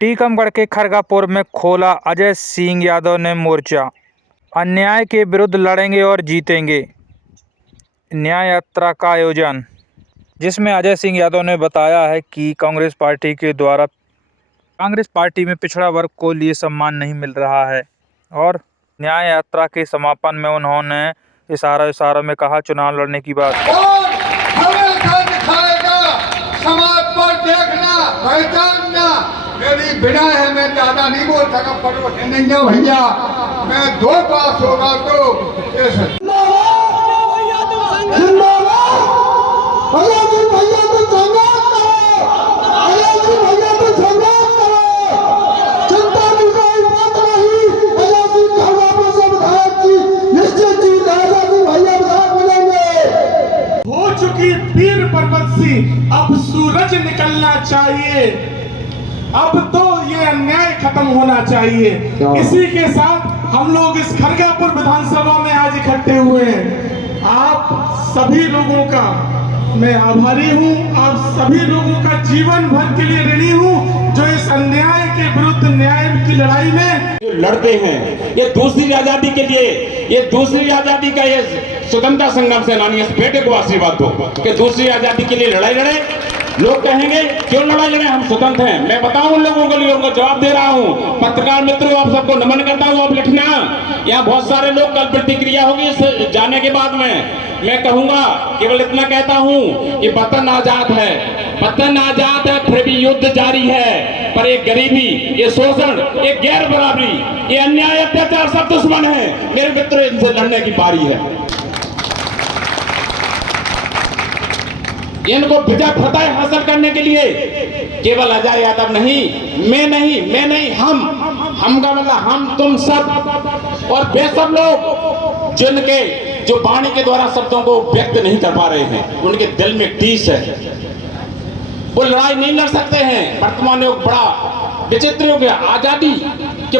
टीकमगढ़ के खरगापुर में खोला अजय सिंह यादव ने मोर्चा। अन्याय के विरुद्ध लड़ेंगे और जीतेंगे। न्याय यात्रा का आयोजन, जिसमें अजय सिंह यादव ने बताया है कि कांग्रेस पार्टी के द्वारा कांग्रेस पार्टी में पिछड़ा वर्ग को लिए सम्मान नहीं मिल रहा है। और न्याय यात्रा के समापन में उन्होंने इशारों में कहा चुनाव लड़ने की बात। समाज पर देखना, पहचानना मेरी बिना है, मैं ज्यादा नहीं बोल सका, पर नहीं है भैया, मैं 2 पास होगा तो वीर पर्वत से अब सूरज निकलना चाहिए। अब तो ये अन्याय खत्म होना चाहिए। इसी के साथ हम लोग इस खरगापुर विधानसभा में आज इकट्ठे हुए हैं। आप सभी लोगों का मैं आभारी हूँ। आप सभी लोगों का जीवन भर के लिए ऋणी हूँ, जो इस अन्याय के विरुद्ध न्याय की लड़ाई में लड़ते हैं। ये दूसरी आजादी के लिए, ये दूसरी आजादी का ये स्वतंत्रता संग्राम सेनानी, इस बेटे को आशीर्वाद दो कि दूसरी आजादी के लिए लड़ाई लड़े। लोग कहेंगे क्यों लड़ाई लड़े, हम स्वतंत्र हैं। मैं बताऊं उन लोगों के लिए, उनको जवाब दे रहा हूं। पत्रकार मित्रों, आप सबको नमन करता हूं। आप लिखना, यहाँ बहुत सारे लोग कल प्रतिक्रिया होगी इस जाने के बाद में। मैं कहूंगा, केवल इतना कहता हूं कि वतन आजाद है, वतन आजाद है, फिर भी युद्ध जारी है। पर ये गरीबी, ये शोषण, ये गैर बराबरी, ये अन्याय अत्याचार सब दुश्मन है। मेरे मित्रों, इनसे लड़ने की बारी है। इनको विजय फतह हासिल करने के लिए केवल अजय यादव नहीं, मैं नहीं, हम का मतलब हम, तुम सब और वे सब लोग जिनके जो वाणी के द्वारा शब्दों को व्यक्त नहीं कर पा रहे हैं, उनके दिल में टीस है, वो लड़ाई नहीं लड़ सकते हैं। वर्तमान योग बड़ा विचित्र युग है। आजादी के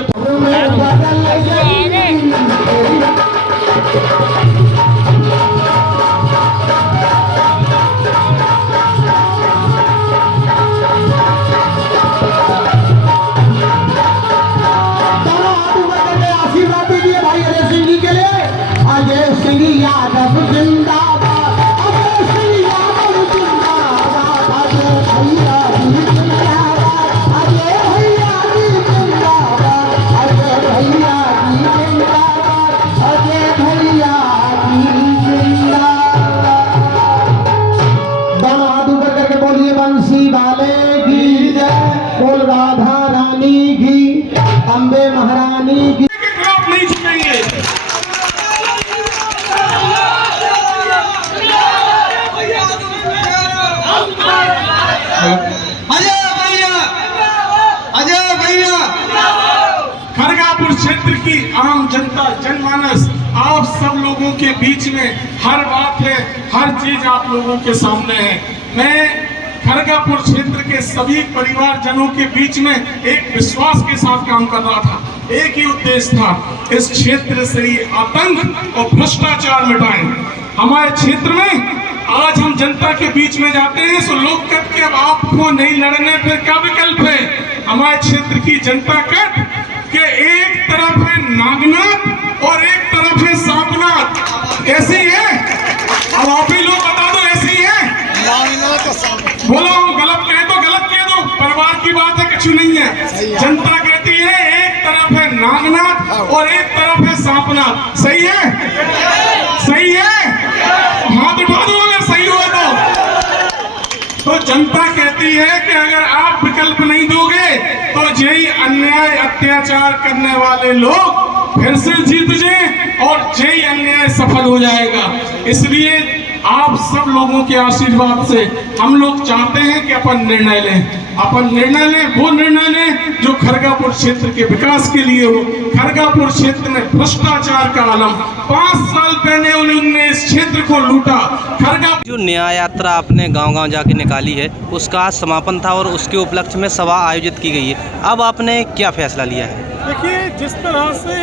यादव जिंदाबाद, अजय सिंह यादव जिंदाबाद, अजय भैया जी जिंदाबाद, अजय भैया जी जिंदाबाद, अजय भैया जी जिंदाबाद, अजय भैया जी जिंदाबाद। दामाद ऊपर करके बोलिए बंसी वाले की जय, बोल राधा रानी की, अम्बे महारानी की। नहीं झुकेंगे। खरगापुर क्षेत्र की आम जनता, जनमानस, आप सब लोगों के बीच में हर बात है, हर चीज आप लोगों के सामने है। मैं खरगापुर क्षेत्र के सभी परिवारजनों के बीच में एक विश्वास के साथ काम कर रहा था। एक ही उद्देश्य था, इस क्षेत्र से ही आतंक और भ्रष्टाचार मिटाएं। हमारे क्षेत्र में आज हम जनता के बीच में जाते हैं तो लोग कहते हैं अब आपको नहीं लड़ने फिर क्या विकल्प है। हमारे क्षेत्र की जनता कहते कि एक तरफ है नागनाथ और एक तरफ है सांपनाथ। ऐसी है, अब आप ही लोग बता दो ऐसी है। बोलो, गलत कह दो, गलत कह दो, परिवार की बात है, कुछ नहीं है। जनता कहती है एक तरफ है नागनाथ और एक तरफ है सांपनाथ। सही है, सही है, हाथ उठा दो अगर सही हो तो जनता कहती है कि अगर आप विकल्प नहीं दोगे तो यही अन्याय अत्याचार करने वाले लोग फिर से जीत जाएं और यही अन्याय सफल हो जाएगा। इसलिए आप सब लोगों के आशीर्वाद से हम लोग चाहते हैं कि अपन निर्णय लें, वो निर्णय लें जो खरगापुर क्षेत्र के विकास के लिए हो। खरगापुर क्षेत्र में भ्रष्टाचार का आलम, 5 साल पहले उन्होंने इस क्षेत्र को लूटा। खरगापुर जो न्याय यात्रा आपने गांव-गांव जाके निकाली है, उसका आज समापन था और उसके उपलक्ष्य में सभा आयोजित की गई है। अब आपने क्या फैसला लिया है? देखिए, जिस तरह से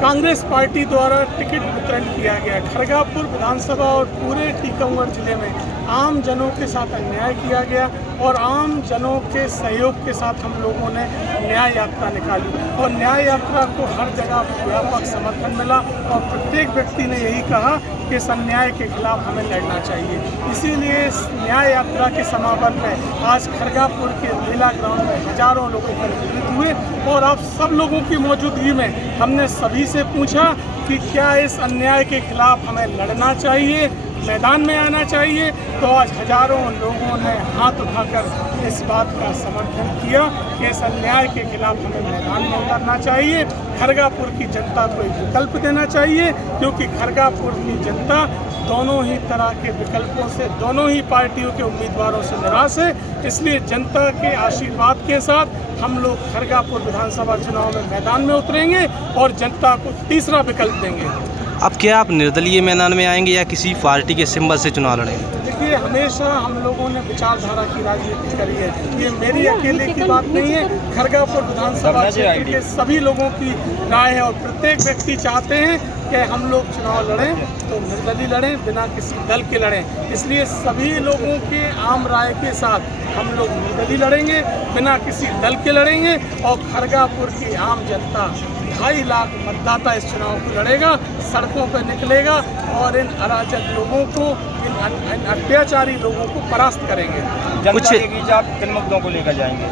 कांग्रेस पार्टी द्वारा टिकट वितरण किया गया खरगापुर विधानसभा और पूरे टीकमगढ़ जिले में, आम जनों के साथ अन्याय किया गया और आम जनों के सहयोग के साथ हम लोगों ने न्याय यात्रा निकाली और न्याय यात्रा को हर जगह व्यापक समर्थन मिला और प्रत्येक व्यक्ति ने यही कहा कि इस अन्याय के खिलाफ हमें लड़ना चाहिए। इसीलिए इस न्याय यात्रा के समापन में आज खरगापुर के मेला ग्राउंड में हजारों लोग एकत्रित हुए और आप सब लोगों की मौजूदगी में हमने सभी से पूछा कि क्या इस अन्याय के खिलाफ हमें लड़ना चाहिए, मैदान में आना चाहिए। तो आज हजारों लोगों ने हाथ उठाकर इस बात का समर्थन किया कि इस अन्याय के खिलाफ हमें मैदान में उतरना चाहिए। खरगापुर की जनता को एक विकल्प देना चाहिए क्योंकि खरगापुर की जनता दोनों ही तरह के विकल्पों से, दोनों ही पार्टियों के उम्मीदवारों से निराश है। इसलिए जनता के आशीर्वाद के साथ हम लोग खरगापुर विधानसभा चुनाव में मैदान में उतरेंगे और जनता को तीसरा विकल्प देंगे। अब क्या आप निर्दलीय मैदान में आएंगे या किसी पार्टी के सिंबल से चुनाव लड़ेंगे? देखिए, हमेशा हम लोगों ने विचारधारा की राजनीति करी है, ये मेरी अकेले की बात नहीं है। खरगापुर विधानसभा क्षेत्र के सभी लोगों की राय है और प्रत्येक व्यक्ति चाहते हैं कि हम लोग चुनाव लड़ें तो निर्दलीय लड़ें, बिना किसी दल के लड़ें। इसलिए सभी लोगों के आम राय के साथ हम लोग निर्दलीय लड़ेंगे, बिना किसी दल के लड़ेंगे और खरगापुर की आम जनता 2.5 लाख मतदाता इस चुनाव को लड़ेगा, सड़कों पर निकलेगा और इन अराजक लोगों को, इन अत्याचारी लोगों को परास्त करेंगे। कुछ किन मुद्दों को लेकर जाएंगे?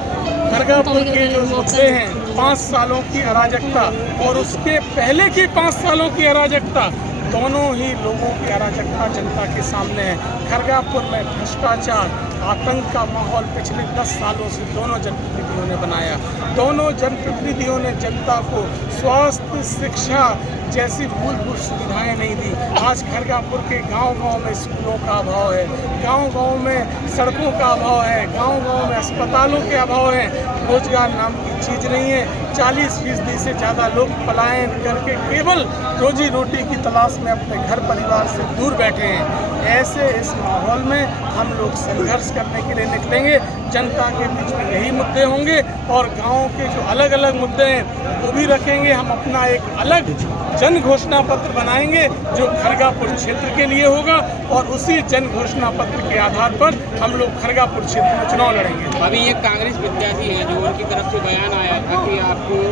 खरगापुर के जो मुद्दे हैं, 5 सालों की अराजकता और उसके पहले की 5 सालों की अराजकता, दोनों ही लोगों की अराजकता जनता के सामने है। खरगापुर में भ्रष्टाचार, आतंक का माहौल पिछले 10 सालों से दोनों जनप्रतिनिधियों ने बनाया। दोनों जनप्रतिनिधियों ने जनता को स्वास्थ्य, शिक्षा जैसी मूलभूत सुविधाएं नहीं दी। आज खरगापुर के गांव-गांव में स्कूलों का अभाव है, गांव-गांव में सड़कों का अभाव है, गांव-गांव में अस्पतालों के अभाव है, रोजगार नाम की चीज़ नहीं है। 40% से ज़्यादा लोग पलायन करके केवल रोजी रोटी की तलाश में अपने घर परिवार से दूर बैठे हैं। ऐसे इस माहौल में हम लोग संघर्ष करने के लिए निकलेंगे। जनता के बीच में यही मुद्दे होंगे और गाँव के जो अलग अलग मुद्दे हैं वो भी रखेंगे। हम अपना एक अलग जन घोषणा पत्र बनाएंगे जो खरगापुर क्षेत्र के लिए होगा और उसी जन घोषणा पत्र के आधार पर हम लोग खरगापुर क्षेत्र में चुनाव लड़ेंगे। अभी एक कांग्रेस प्रत्याशी है जो उनकी तरफ से बयान आया था कि आपको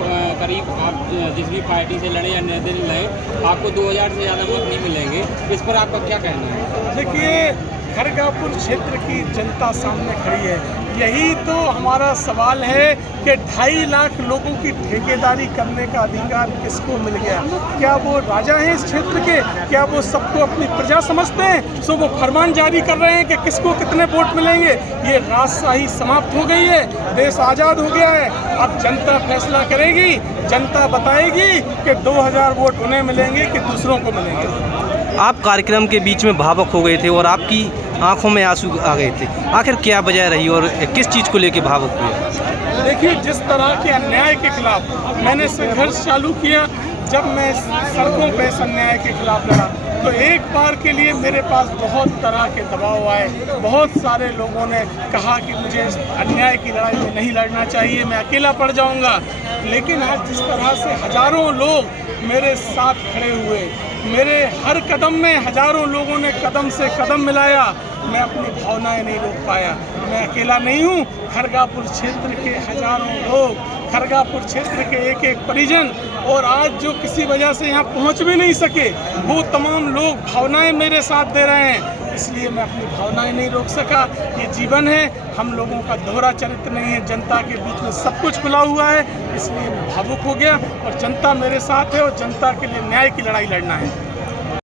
करीब आप जिस भी पार्टी से लड़े या निर्दलीय लड़े, आपको 2000 से ज़्यादा वोट नहीं मिलेंगे। इस पर आपका क्या कहना है? देखिए, खरगापुर क्षेत्र की जनता सामने खड़ी है। यही तो हमारा सवाल है कि 2.5 लाख लोगों की ठेकेदारी करने का अधिकार किसको मिल गया? क्या वो राजा हैं इस क्षेत्र के? क्या वो सबको अपनी प्रजा समझते हैं? सो वो फरमान जारी कर रहे हैं कि किसको कितने वोट मिलेंगे। ये राजशाही समाप्त हो गई है, देश आज़ाद हो गया है। अब जनता फैसला करेगी, जनता बताएगी कि 2000 वोट उन्हें मिलेंगे कि दूसरों को मिलेंगे। आप कार्यक्रम के बीच में भावुक हो गए थे और आपकी आंखों में आंसू आ गए थे, आखिर क्या वजह रही और किस चीज़ को लेकर भावुक हुए? देखिए, जिस तरह के अन्याय के खिलाफ मैंने संघर्ष चालू किया, जब मैं सड़कों पे इस अन्याय के खिलाफ लड़ा तो एक बार के लिए मेरे पास बहुत तरह के दबाव आए। बहुत सारे लोगों ने कहा कि मुझे इस अन्याय की लड़ाई में नहीं लड़ना चाहिए, मैं अकेला पड़ जाऊंगा। लेकिन आज जिस तरह से हजारों लोग मेरे साथ खड़े हुए, मेरे हर कदम में हजारों लोगों ने कदम से कदम मिलाया, मैं अपनी भावनाएं नहीं रोक पाया। मैं अकेला नहीं हूँ, खरगापुर क्षेत्र के हजारों लोग, खरगापुर क्षेत्र के एक एक परिजन और आज जो किसी वजह से यहाँ पहुँच भी नहीं सके, वो तमाम लोग भावनाएं मेरे साथ दे रहे हैं। इसलिए मैं अपनी भावनाएं नहीं रोक सका। ये जीवन है, हम लोगों का दोहरा चरित्र नहीं है। जनता के बीच में सब कुछ खुला हुआ है, इसलिए मैं भावुक हो गया और जनता मेरे साथ है और जनता के लिए न्याय की लड़ाई लड़ना है।